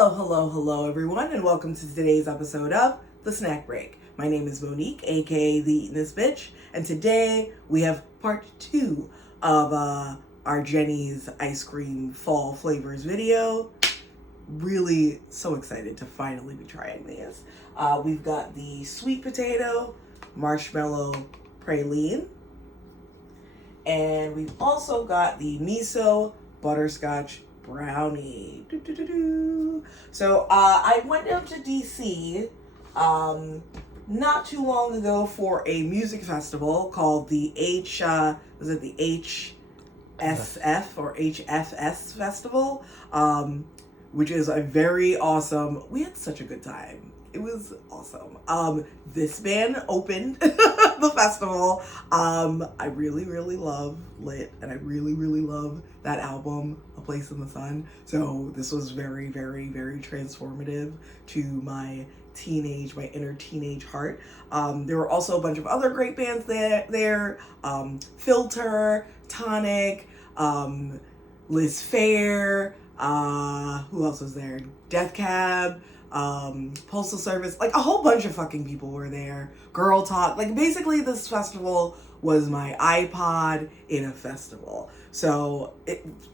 Hello, everyone, and welcome to today's episode of The Snack Break. My name is Monique, aka The Eatin' This Bitch, and today we have part 2 of our Jeni's ice cream fall flavors video. Really so excited to finally be trying these. We've got the Sweet Potato Marshmallow Praline, and we've also got the Miso Butterscotch Brownie. So I went down to DC not too long ago for a music festival called the HSF or HFS Festival, which is a very awesome. We had such a good time. It was awesome. This band opened the festival. I really love Lit, and I really love that album, A Place in the Sun. So this was very transformative to my inner teenage heart. There were also a bunch of other great bands there. Filter, Tonic, Liz Phair, who else was there? Death Cab, Postal Service, like a whole bunch of fucking people were there. Girl Talk, like basically this festival was my iPod in a festival. So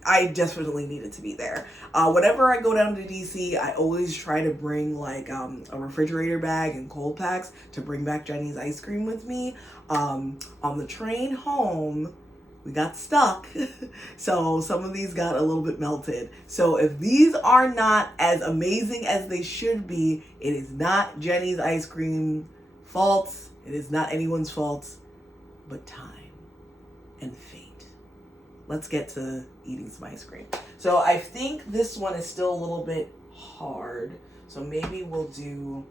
I definitely needed to be there. Whenever I go down to DC, I always try to bring like a refrigerator bag and cold packs to bring back Jeni's ice cream with me. On the train home, we got stuck, so some of these got a little bit melted. So if these are not as amazing as they should be, it is not Jeni's ice cream fault. It is not anyone's fault, but time and fate. Let's get to eating some ice cream. So I think this one is still a little bit hard. So maybe we'll do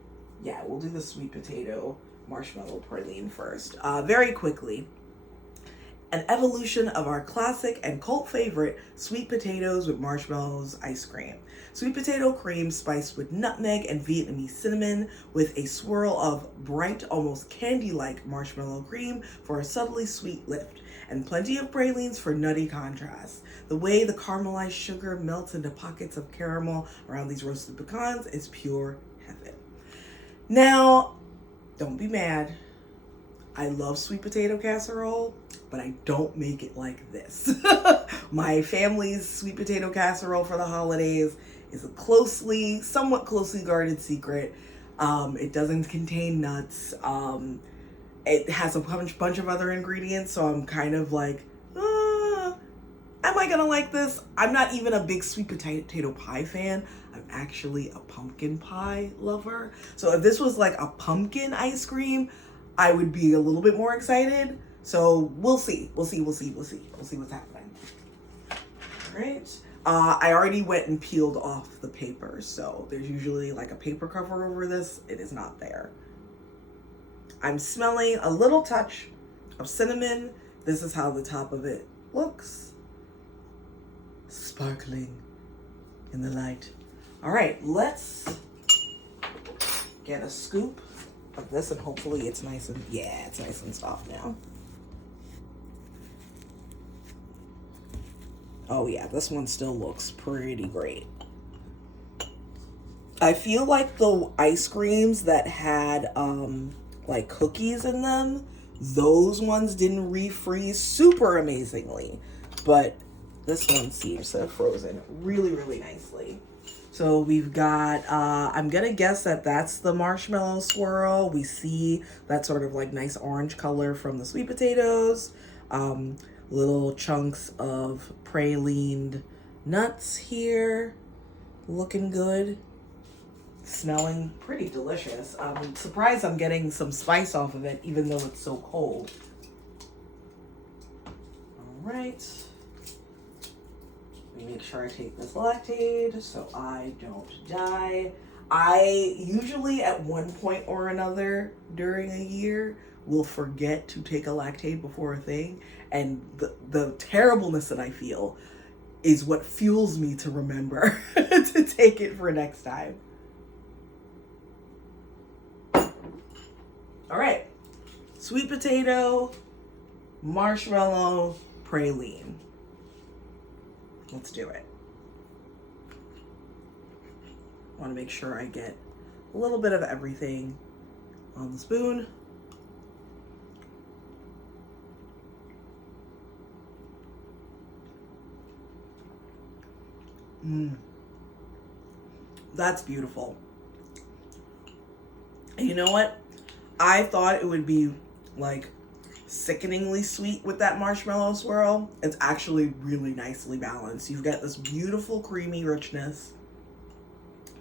the Sweet Potato Marshmallow Praline first. Very quickly. An evolution of our classic and cult favorite sweet potatoes with marshmallows ice cream. Sweet potato cream spiced with nutmeg and Vietnamese cinnamon with a swirl of bright, almost candy-like marshmallow cream for a subtly sweet lift, and plenty of pralines for nutty contrast. The way the caramelized sugar melts into pockets of caramel around these roasted pecans is pure heaven. Now, don't be mad. I love sweet potato casserole, but I don't make it like this. My family's sweet potato casserole for the holidays is a somewhat closely guarded secret. It doesn't contain nuts. It has a bunch of other ingredients, so I'm kind of like, am I gonna like this? I'm not even a big sweet potato pie fan. I'm actually a pumpkin pie lover. So if this was like a pumpkin ice cream, I would be a little bit more excited. So we'll see. We'll see what's happening. All right. I already went and peeled off the paper. So there's usually like a paper cover over this. It is not there. I'm smelling a little touch of cinnamon. This is how the top of it looks. Sparkling in the light. All right, let's get a scoop of this, and hopefully it's nice and soft now. Oh yeah, this one still looks pretty great. I feel like the ice creams that had like cookies in them, those ones didn't refreeze super amazingly, but this one seems to have frozen really nicely. So we've got, I'm gonna guess that that's the marshmallow swirl. We see that sort of like nice orange color from the sweet potatoes. Little chunks of pralined nuts here. Looking good. Smelling pretty delicious. I'm surprised I'm getting some spice off of it, even though it's so cold. All right. Let me make sure I take this Lactaid so I don't die. I usually at one point or another during a year will forget to take a Lactaid before a thing, and the terribleness that I feel is what fuels me to remember to take it for next time. All right, sweet potato, marshmallow, praline. Let's do it. want to make sure I get a little bit of everything on the spoon. That's beautiful. And you know what? I thought it would be like sickeningly sweet with that marshmallow swirl. It's actually really nicely balanced. You've got this beautiful creamy richness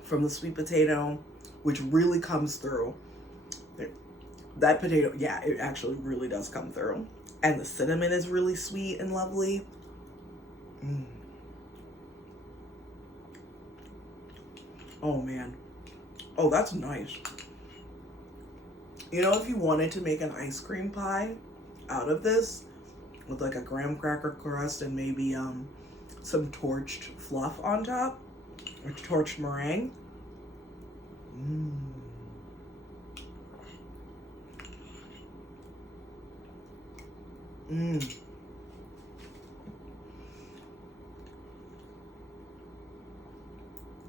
from the sweet potato, which really comes through. That potato, yeah, it actually really does come through. And the cinnamon is really sweet and lovely. Oh man. Oh, that's nice. You know, if you wanted to make an ice cream pie out of this with like a graham cracker crust and maybe some torched fluff on top, or torched meringue.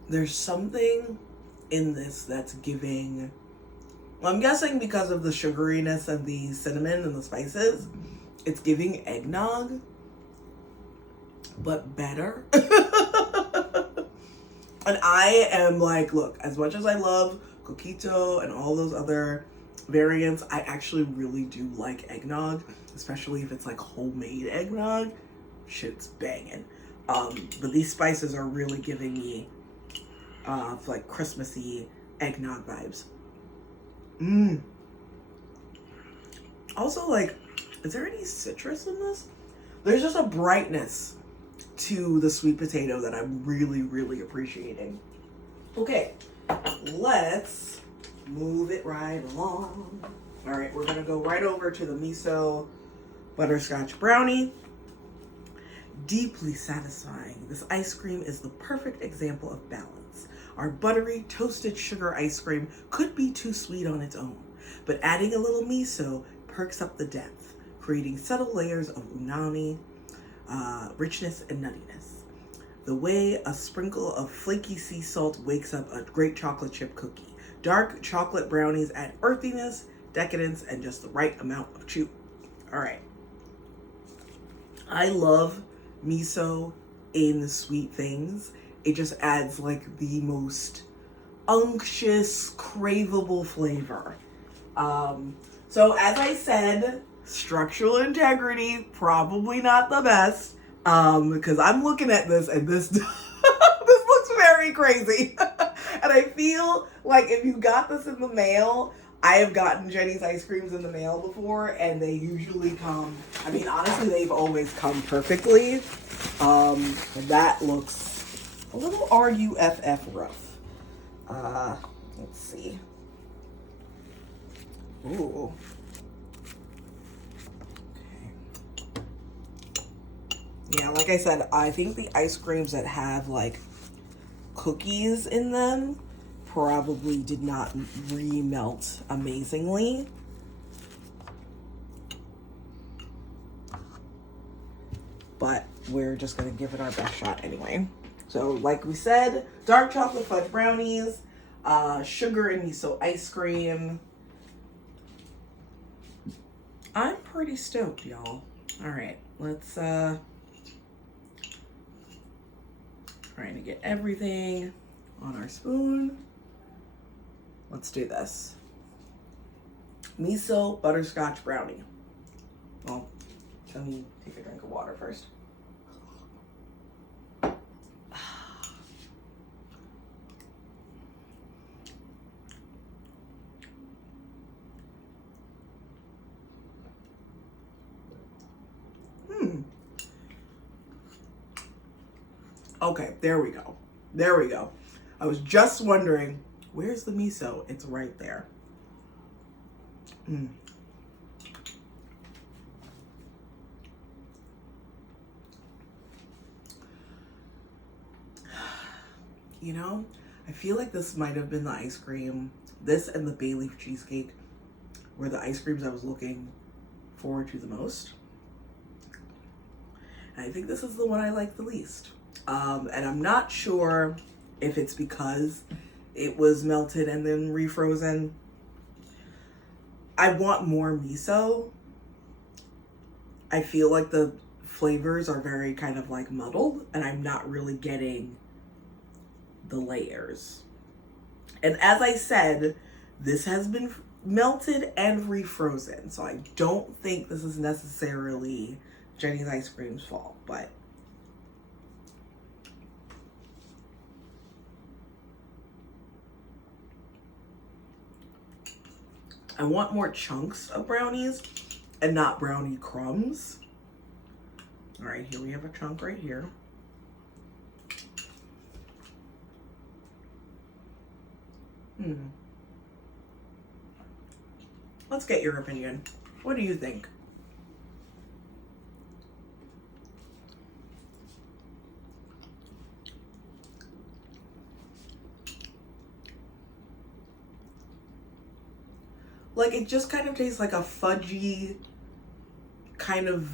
There's something in this that's giving, well, I'm guessing because of the sugariness of the cinnamon and the spices, it's giving eggnog, but better. And I am like, look, as much as I love coquito and all those other variants, I actually really do like eggnog, especially if it's like homemade eggnog. Shit's banging. But these spices are really giving me like Christmassy eggnog vibes. Also, like, is there any citrus in this? There's just a brightness to the sweet potato that I'm really, really appreciating. Okay, let's move it right along. All right, we're gonna go right over to the Miso Butterscotch Brownie. Deeply satisfying, this ice cream is the perfect example of balance. Our buttery, toasted sugar ice cream could be too sweet on its own, but adding a little miso perks up the depth, creating subtle layers of umami, richness, and nuttiness. The way a sprinkle of flaky sea salt wakes up a great chocolate chip cookie. Dark chocolate brownies add earthiness, decadence, and just the right amount of chew. All right. I love miso in sweet things. It just adds like the most unctuous, craveable flavor. So as I said, structural integrity, probably not the best. Because I'm looking at this and this, this looks very crazy. And I feel like if you got this in the mail, I have gotten Jeni's ice creams in the mail before, and they usually come, I mean, honestly, they've always come perfectly. That looks a little RUFF rough. Let's see. Ooh. Yeah, like I said, I think the ice creams that have like cookies in them probably did not re-melt amazingly. But we're just gonna give it our best shot anyway. So like we said, dark chocolate fudge brownies, sugar and miso ice cream. I'm pretty stoked, y'all. All right, let's trying to get everything on our spoon. Let's do this. Miso Butterscotch Brownie. Well, let me take a drink of water first. Okay, there we go. There we go. I was just wondering, where's the miso? It's right there. You know, I feel like this might have been the ice cream. This and the bay leaf cheesecake were the ice creams I was looking forward to the most. And I think this is the one I like the least. And I'm not sure if it's because it was melted and then refrozen. I want more miso. I feel like the flavors are very kind of like muddled, and I'm not really getting the layers. And as I said, this has been melted and refrozen, so I don't think this is necessarily Jeni's ice cream's fault, but I want more chunks of brownies and not brownie crumbs. All right, here we have a chunk right here. Let's get your opinion. What do you think? Like, it just kind of tastes like a fudgy, kind of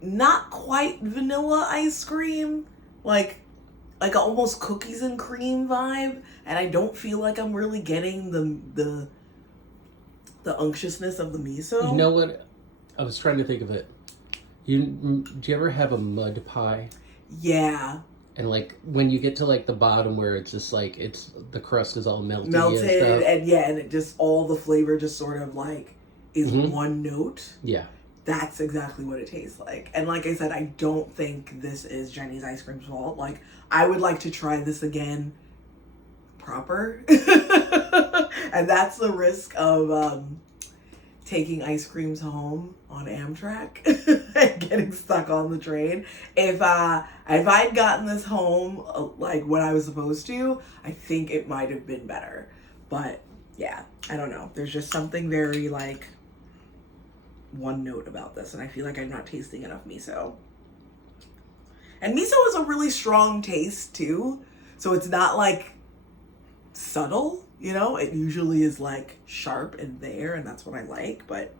not quite vanilla ice cream, like a almost cookies and cream vibe, and I don't feel like I'm really getting the unctuousness of the miso. You know what? I was trying to think of it. Do you ever have a mud pie? Yeah. And like when you get to like the bottom where it's just like the crust is all melted and yeah, and it just all the flavor just sort of like is one note. Yeah. That's exactly what it tastes like. And like I said, I don't think this is Jeni's ice cream's fault. Like, I would like to try this again proper. And that's the risk of taking ice creams home on Amtrak and getting stuck on the train. If I'd gotten this home like when I was supposed to, I think it might have been better. But yeah, I don't know. There's just something very like one note about this, and I feel like I'm not tasting enough miso. And miso is a really strong taste too, so it's not like subtle, you know? It usually is like sharp and there, and that's what I like, but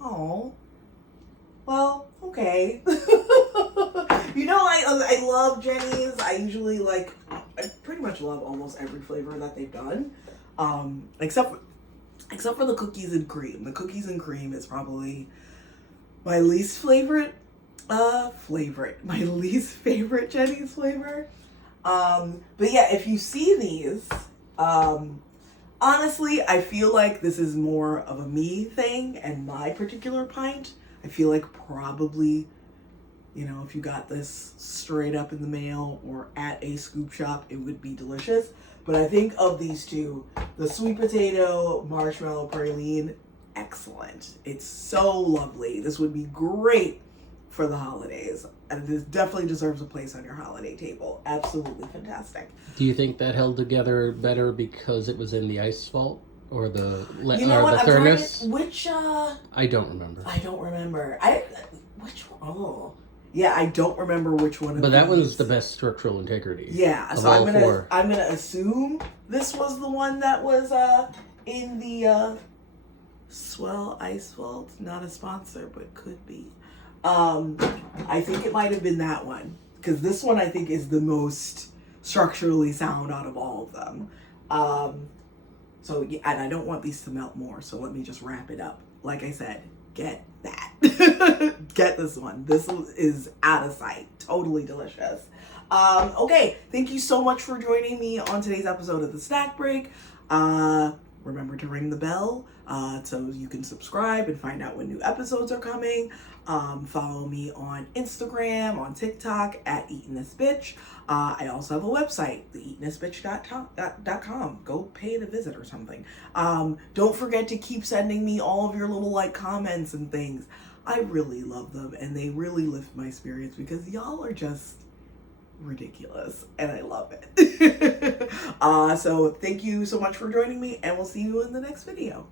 oh, well, okay. You know, I love Jeni's. I usually I pretty much love almost every flavor that they've done, except for the cookies and cream. The cookies and cream is probably my least favorite. My least favorite Jeni's flavor. But yeah, if you see these, honestly, I feel like this is more of a me thing and my particular pint. I feel like probably, you know, if you got this straight up in the mail or at a scoop shop, it would be delicious. But I think of these two, the Sweet Potato Marshmallow Praline, excellent. It's so lovely. This would be great for the holidays. And this definitely deserves a place on your holiday table. Absolutely fantastic. Do you think that held together better because it was in the ice vault or the You know what? thermos? I don't remember. Yeah, I don't remember which one of But that these. one's the best structural integrity. Yeah, so I'm gonna assume this was the one that was in the Swell Ice Vault. Not a sponsor, but could be. I think it might have been that one, because this one I think is the most structurally sound out of all of them. So yeah, and I don't want these to melt more, so let me just wrap it up. Like I said, get that. Get this one. This is out of sight. Totally delicious. Okay, thank you so much for joining me on today's episode of The Snack Break. Remember to ring the bell so you can subscribe and find out when new episodes are coming. Follow me on Instagram, on TikTok at EatinThisBitch. I also have a website, theeatingthisbitch.com. Go pay it a visit or something. Don't forget to keep sending me all of your little like comments and things. I really love them, and they really lift my spirits because y'all are just ridiculous, and I love it. So thank you so much for joining me, and we'll see you in the next video.